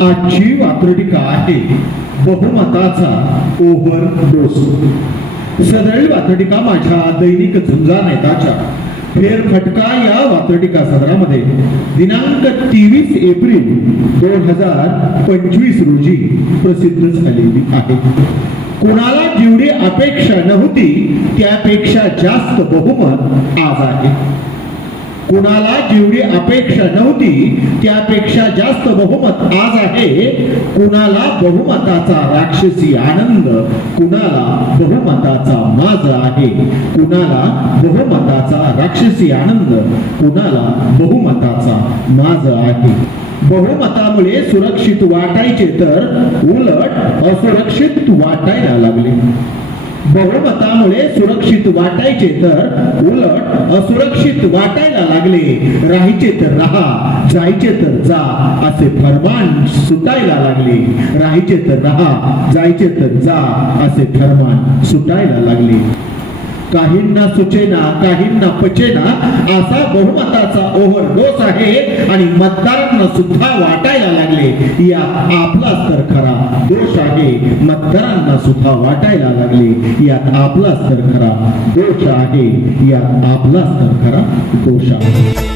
आजची वात्रटिका आहे बहुमताचा ओव्हरडोस. सदरील वात्रटिका माझ्या दैनिक झुंजा नेताच्या फेरफटका या वात्रटिका सदरामध्ये दिनांक 23 एप्रिल 2025 रोजी प्रसिद्ध झालेली आहे. कोणाला जेवढी अपेक्षा नव्हती त्यापेक्षा जास्त बहुमत आज आहे. कुणाला जेवढी अपेक्षा नव्हती त्यापेक्षा जास्त बहुमत आज आहे. कुणाला बहुमताचा राक्षसी आनंद, कुणाला बहुमताचा माज आहे. कुणाला बहुमताचा राक्षसी आनंद, कुणाला बहुमताचा माज आहे. बहुमतामुळे सुरक्षित वाटायचे तर उलट असुरक्षित वाटायला लागले. बहुमतामुळे सुरक्षित वाटायचे तर उलट असुरक्षित वाटायला लागले. राहायचे तर राहा, जायचे तर जा असे फरमान सुटायला लागले. राहायचे तर राहा, जायचे तर जा असे फरमान सुटायला लागले. काहींना सुचेना, काहींना पचेना असा बहुमताचा ओव्हरडोस आहे आणि मतदारांना सुद्धा वाटायला लागले या आपलाच तर खरा दोष आहे. मतदारांना सुद्धा वाटायला लागले यात आपलाच तर खरा दोष आहे. यात आपलाच तर खरा दोष आहे.